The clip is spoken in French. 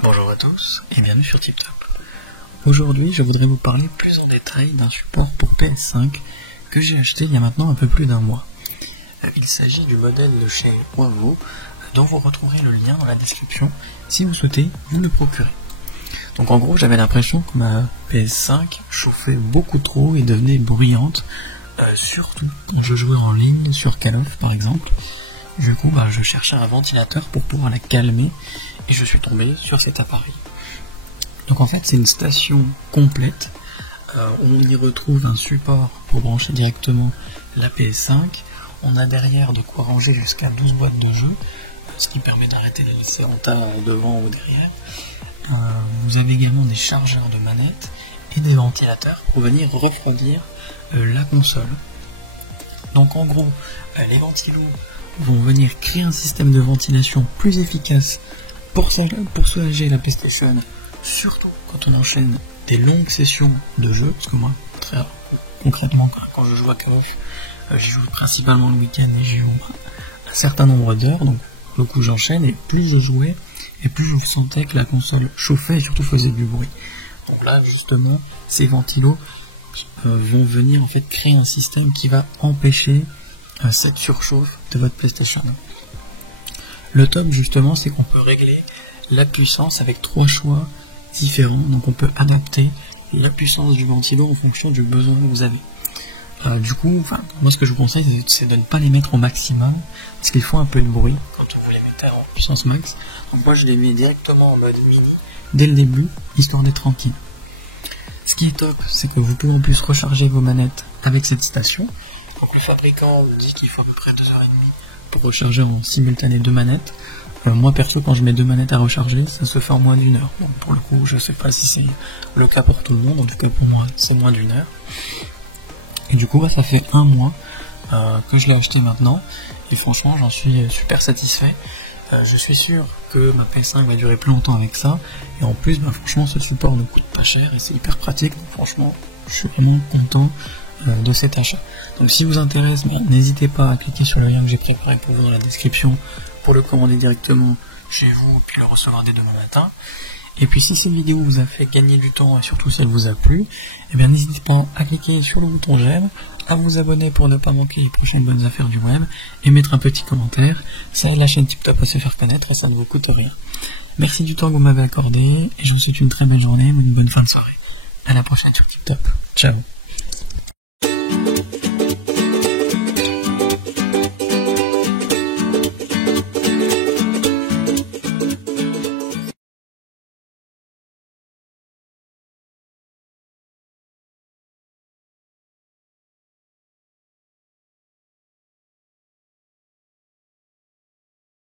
Bonjour à tous et bienvenue sur TipTop. Aujourd'hui, je voudrais vous parler plus en détail d'un support pour PS5 que j'ai acheté il y a maintenant un peu plus d'un mois. Il s'agit du modèle de chez Wavo, dont vous retrouverez le lien dans la description si vous souhaitez vous le procurer. Donc en gros, j'avais l'impression que ma PS5 chauffait beaucoup trop et devenait bruyante, surtout quand je jouais en ligne sur Call of par exemple. Du coup, je cherchais un ventilateur pour pouvoir la calmer et je suis tombé sur cet appareil. Donc en fait, c'est une station complète. On y retrouve un support pour brancher directement la PS5. On a derrière de quoi ranger jusqu'à 12 boîtes de jeux, ce qui permet d'arrêter les laisser en tas devant ou derrière. Vous avez également des chargeurs de manettes et des ventilateurs pour venir refroidir la console. Donc en gros, les ventilos vont venir créer un système de ventilation plus efficace pour soulager la PlayStation, surtout quand on enchaîne des longues sessions de jeu, parce que moi, très concrètement, quand je joue à Call of, j'y joue principalement le week-end et j'y joue un certain nombre d'heures, donc pour le coup j'enchaîne, et plus je jouais, et plus je sentais que la console chauffait et surtout faisait du bruit. Donc là, justement, ces ventilos vont venir en fait créer un système qui va empêcher cette surchauffe de votre PlayStation. Le top justement, c'est qu'on peut régler la puissance avec 3 choix différents, donc on peut adapter la puissance du ventilo en fonction du besoin que vous avez. Du coup, moi ce que je vous conseille, c'est de ne pas les mettre au maximum, parce qu'ils font un peu de bruit quand vous les mettez en puissance max. Donc moi je les mets directement en mode mini dès le début, histoire d'être tranquille. Ce qui est top, c'est que vous pouvez en plus recharger vos manettes avec cette station. Donc le fabricant dit qu'il faut à peu près 2h30 pour recharger en simultané 2 manettes. Moi perso, quand je mets 2 manettes à recharger, ça se fait en moins d'1 heure. Donc pour le coup, je sais pas si c'est le cas pour tout le monde, en tout cas pour moi c'est moins d'1 heure. Et du coup ça fait un mois que je l'ai acheté maintenant, et franchement j'en suis super satisfait. Je suis sûr que ma PS5 va durer plus longtemps avec ça, et en plus franchement ce support ne coûte pas cher et c'est hyper pratique, donc franchement je suis vraiment content de cet achat. Donc si vous intéresse, n'hésitez pas à cliquer sur le lien que j'ai préparé pour vous dans la description pour le commander directement chez vous puis le recevoir dès demain matin. Et puis si cette vidéo vous a fait gagner du temps et surtout si elle vous a plu, n'hésitez pas à cliquer sur le bouton j'aime, à vous abonner pour ne pas manquer les prochaines bonnes affaires du web et mettre un petit commentaire. Ça aide la chaîne TipTop à se faire connaître et ça ne vous coûte rien. Merci du temps que vous m'avez accordé et je vous souhaite une très belle journée ou une bonne fin de soirée. À la prochaine sur TipTop. Ciao.